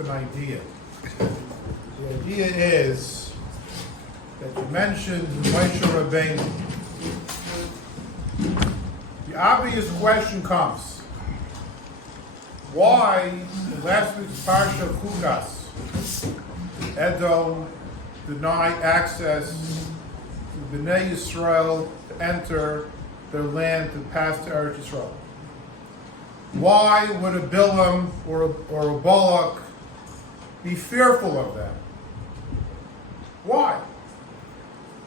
with an idea. The idea is that you mentioned Moshe Rabbeinu. The obvious question comes: why in last week's Parsha of Chukas, Edom denied access to Bnei Yisrael to enter their land, to pass to Eretz Yisrael? Why would a Bilam or a Balak be fearful of them? Why?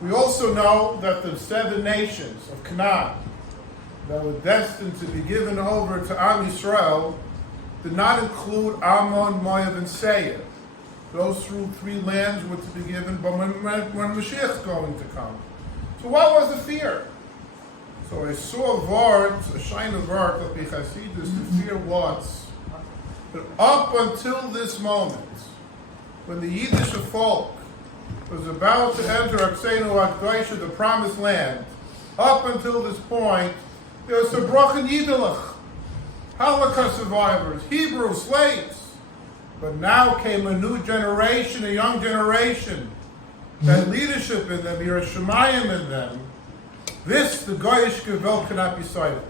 We also know that the 7 nations of Canaan that were destined to be given over to Am Yisrael did not include Ammon, Moav, and Seir. Those 3 lands were to be given, but when Mashiach is going to come. So what was the fear? So I saw a shine of art of Chasidus. The fear was that up until this moment, when the Yiddish folk was about to enter Akseinu Akdoisha, the Promised Land, up until this point, there was a Brochen Yiddelach, Holocaust survivors, Hebrew slaves. But now came a new generation, a young generation, that leadership in them, Mirocznik in them. This, the Goyish Kehal, cannot be cited.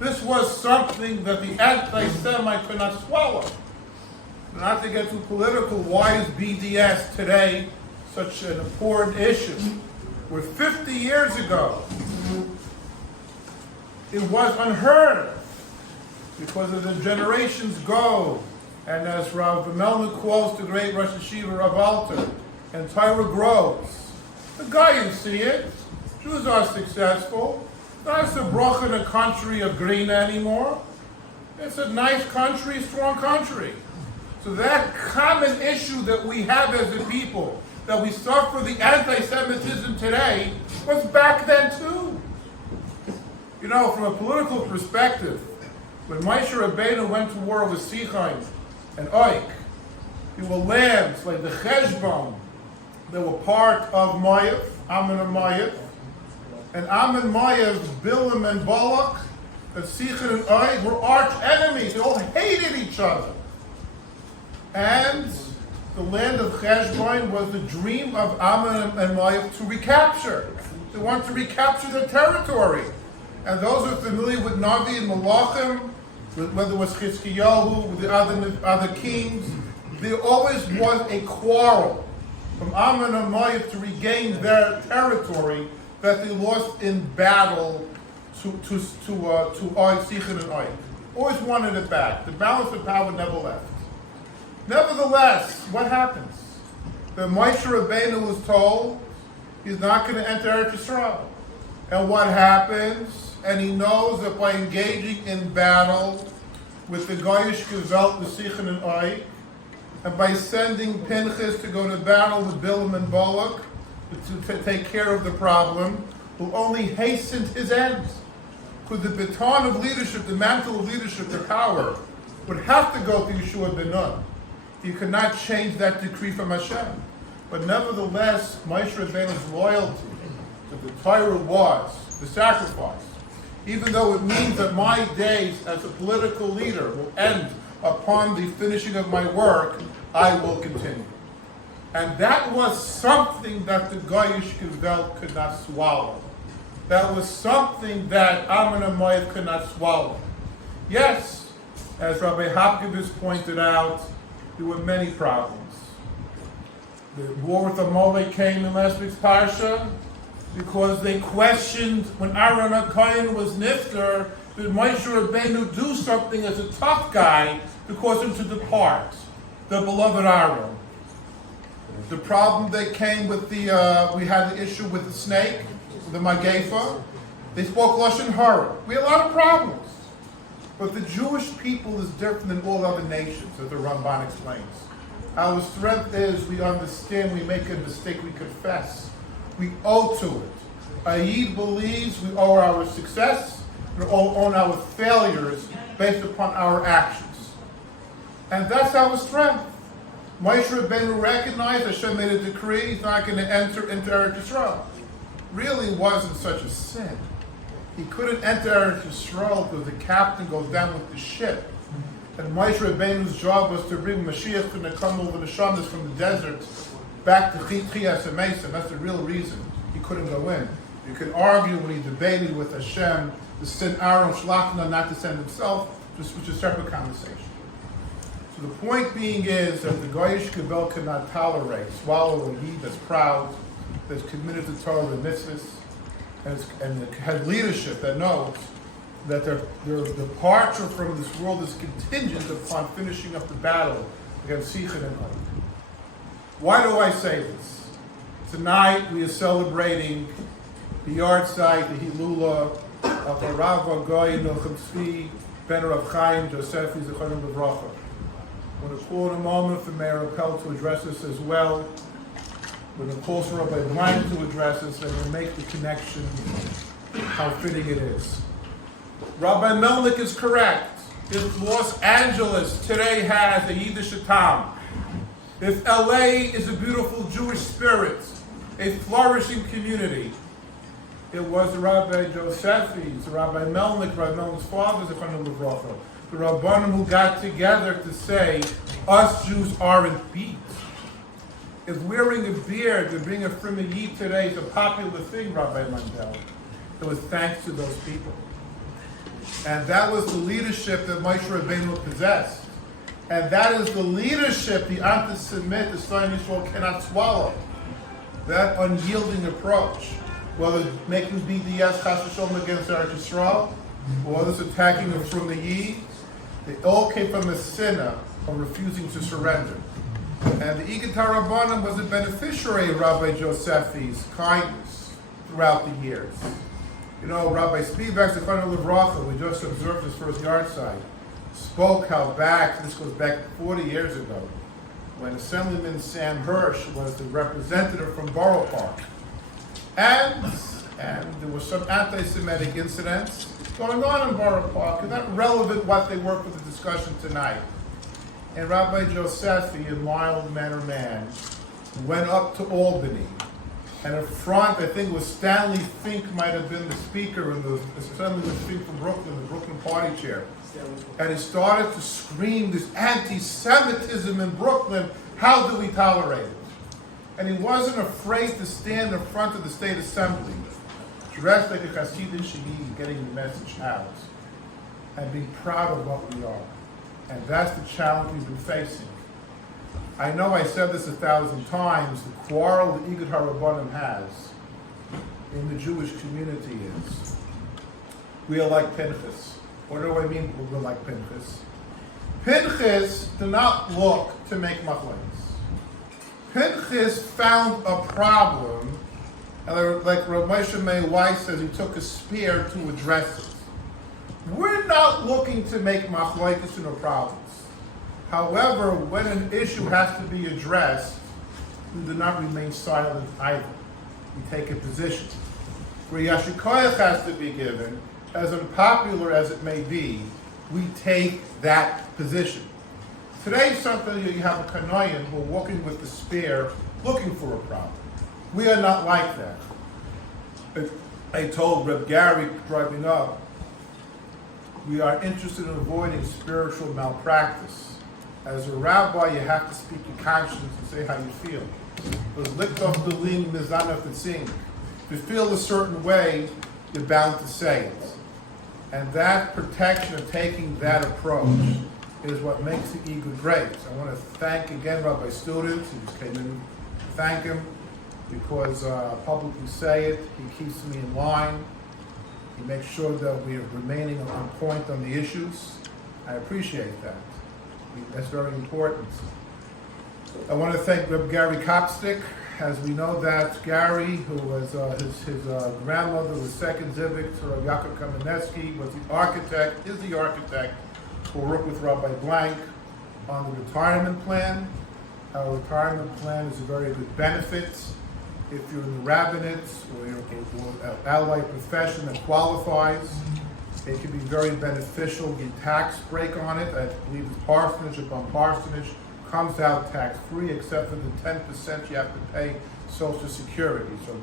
This was something that the anti-Semite could not swallow. Not to get too political, why is BDS today such an important issue? Where 50 years ago, it was unheard of, because as the generations go, and as Rav Melnick quotes the great Rosh Yeshiva Rav Alter, and Torah grows, the Goyim see it. Jews are successful. Not a bracha in a country of green anymore. It's a nice country, strong country. So that common issue that we have as a people, that we suffer the anti-Semitism today, was back then too. You know, from a political perspective, when Moshe Rabbeinu went to war with Sichon and Og, there were lands like the Cheshbon that were part of Moav, Ammon and Moav. And Ammon, Moav, Bilam and Balak, and Sichon and Og were arch enemies. They all hated each other. And the land of Cheshbon was the dream of Ammon and Moav to recapture. They wanted to recapture their territory. And those who are familiar with Navi and Malachim, whether it was Chizkiyahu, with the other kings, there always was a quarrel from Ammon and Moav to regain their territory that they lost in battle to Sichon and Og. Always wanted it back. The balance of power never left. Nevertheless, what happens? The Moshe Rabbeinu was told he's not going to enter Eretz Yisrael. And what happens? And he knows that by engaging in battle with the Goyish Kehal, the Sichon and Og, and by sending Pinchas to go to battle with Bilam and Balak to take care of the problem, will only hasten his ends. Because the baton of leadership, the mantle of leadership, the power, would have to go to Yeshua ben Nun. You could not change that decree from Hashem. But nevertheless, Moshe Rabbeinu's loyalty to the Torah was the sacrifice. Even though it means that my days as a political leader will end upon the finishing of my work, I will continue. And that was something that the Goyish Kehal could not swallow. That was something that Ammon and Moav could not swallow. Yes, as Rabbi Hopkins pointed out, there were many problems. The war with Amalek came in last week's Parsha because they questioned when Aaron HaKohen was nifter, did Moshe Rabbeinu do something as a tough guy to cause him to depart, the beloved Aaron? The problem that came with we had the issue with the snake, the Magefa. They spoke Lashon Hara. We had a lot of problems. But the Jewish people is different than all other nations, as the Ramban explains. Our strength is we understand, we make a mistake, we confess. We owe to it. A Yid believes we owe our success, we owe our failures based upon our actions. And that's our strength. Moshe Rabbeinu recognized Hashem made a decree, he's not going to enter into Eretz Yisrael. Really wasn't such a sin. He couldn't enter Eretz Yisrael because the captain goes down with the ship. And Moshe Rabbeinu's job was to bring Mashiach and the Kamal and the Shamas from the desert back to Chias and Mesa. That's the real reason he couldn't go in. You can argue when he debated with Hashem to send Aaron Shlachna, not to send himself, which is a separate conversation. So the point being is that the Goyish Kabel cannot tolerate, swallow a Yid that's proud, that's committed to Torah and mitzvahs, and has leadership that knows that their departure from this world is contingent upon finishing up the battle against Sichon and Og. Why do I say this? Tonight we are celebrating the yahrzeit, the Hilula of the Rav Goy Nochem Tzvi Ben Rav Chaim Josephi Zichronim Levracha. I want to call in a moment for Mayor Appel to address us as well. We're going to call for Rabbi Blank to address us, and we'll make the connection how fitting it is. Rabbi Melnick is correct. If Los Angeles today has a Yiddish Tam, if LA is a beautiful Jewish spirit, a flourishing community, it was the Rabbi Josephi's, the Rabbi Melnick, Rabbi Melnick's father, the RABBANIM who got together to say, us Jews aren't beat. If wearing a beard to bring a Frima Yid today is a popular thing, Rabbi Mandel, it was thanks to those people. And that was the leadership that Moshe Rabbeinu possessed. And that is the leadership the anti-Semit, the Zion Yisrael cannot swallow. That unyielding approach, whether making BDS Chas v'Sholom against Eretz Yisrael, or others attacking them from the Yid, they all came from a sinner of refusing to surrender. And the Igud HaRabbonim was a beneficiary of Rabbi Josephi's kindness throughout the years. You know, Rabbi Spivak, the Zichronim Levracha, we just observed his first yahrzeit, spoke how this goes back 40 years ago, when Assemblyman Sam Hirsch was the representative from Borough Park. And there were some anti-Semitic incidents going on in Borough Park, and not relevant what they were for the discussion tonight. And Rabbi Josephi, a mild-mannered man, went up to Albany. And in front, I think it was Stanley Fink might have been the speaker, and the Assemblyman Fink from Brooklyn, the Brooklyn party chair. And he started to scream this anti-Semitism in Brooklyn, how do we tolerate it? And he wasn't afraid to stand in front of the State Assembly, dressed like a Hasidic Shahid, getting the message out, and being proud of what we are. And that's the challenge we've been facing. I know I said this 1,000 times, the quarrel that Igud HaRabbonim has in the Jewish community is, we are like Pinchas. What do I mean we're like Pinchas? Pinchas did not look to make machlokes. Pinchas found a problem, and like Rav Moshe Meir Weiss says, he took a spear to address it. We're not looking to make machlokes into problems. However, when an issue has to be addressed, we do not remain silent either. We take a position. Where Yashikoyach has to be given, as unpopular as it may be, we take that position. Today, something you have a Kanoyan who are walking with the spear, looking for a problem. We are not like that. I told Reb Gary driving up, we are interested in avoiding spiritual malpractice. As a rabbi, you have to speak your conscience and say how you feel. Because licked off the ling, mizanaf the sing. If you feel a certain way, you're bound to say it. And that protection of taking that approach is what makes the Igud great. So I want to thank again Rabbi Students, who just came in to thank him, because publicly say it, he keeps me in line. He makes sure that we are remaining on point on the issues. I appreciate that. That's very important. I want to thank Reb Gary Kopstick. As we know that Gary, who was his grandmother was second Zivik to Rav Yaakov Kamenetsky, was the architect, is the architect who worked with Rabbi Blank on the retirement plan. Our retirement plan is a very good benefit. If you're in the rabbinate or you're an allied profession that qualifies, it can be very beneficial. Get tax break on it. I believe it's parsonage upon parsonage. Comes out tax-free, except for the 10% you have to pay Social Security. So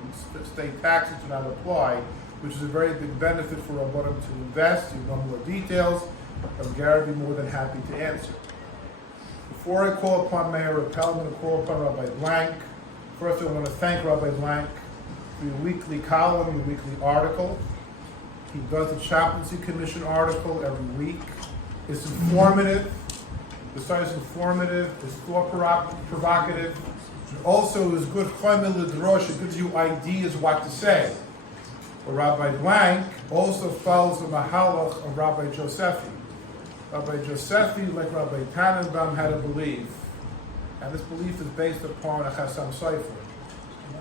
state taxes do not apply, which is a very big benefit for RABBANIM to invest. You know more details. I'm going to be more than happy to answer. Before I call upon Mayor Rappel, I'm going to call upon Rabbi Blank. First, I want to thank Rabbi Blank for your weekly column, your weekly article. He does the Chaplaincy Commission article every week. It's informative. Besides informative, it's thought provocative. Also, is good chomel l'drosh. It gives you ideas what to say. But Rabbi Blank also follows the mahalach of Rabbi Josephi. Rabbi Josephi, like Rabbi Tannenbaum, had a belief, and this belief is based upon a Chasam Sofer,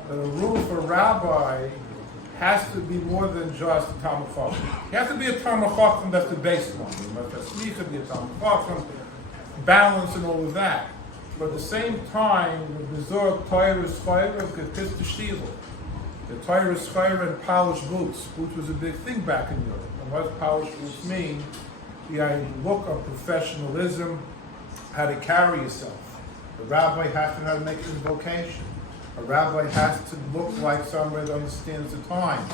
that a rule for rabbi has to be more than just a Talmud Chacham. He has to be a Talmud Chacham, that's the baseline. He must be a Talmud Chacham, balance and all of that. But at the same time, the Bezor Torah Schayra could kiss the Shtiel. The Torah Schayra and polished boots. Boots was a big thing back in Europe. And what does polished boots mean? The look of professionalism, how to carry yourself. The rabbi has to know how to make his vocation. A rabbi has to look like someone that understands the times.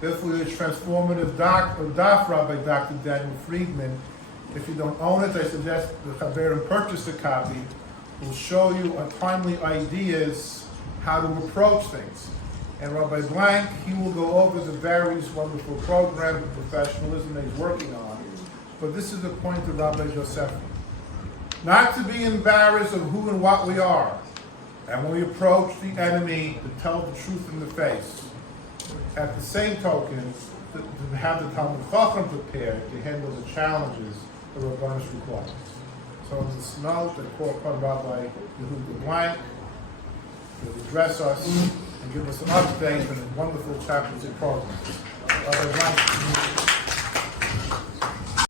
Therefore, the transformative daf Rabbi Dr. Daniel Friedman. If you don't own it, I suggest the Chaverim purchase a copy. Will show you timely ideas how to approach things. And Rabbi Blank, he will go over the various wonderful programs and professionalism that he's working on. But this is the point of Rabbi Joseph. Not to be embarrassed of who and what we are. And when we approach the enemy, to tell the truth in the face. At the same token, to have the Talmud Chacham prepared to handle the challenges the Rabbanis requires. So on this note, I call upon Rabbi Igud Blank to address us and give us an update on the wonderful chaplaincy program. Rabbi Blank.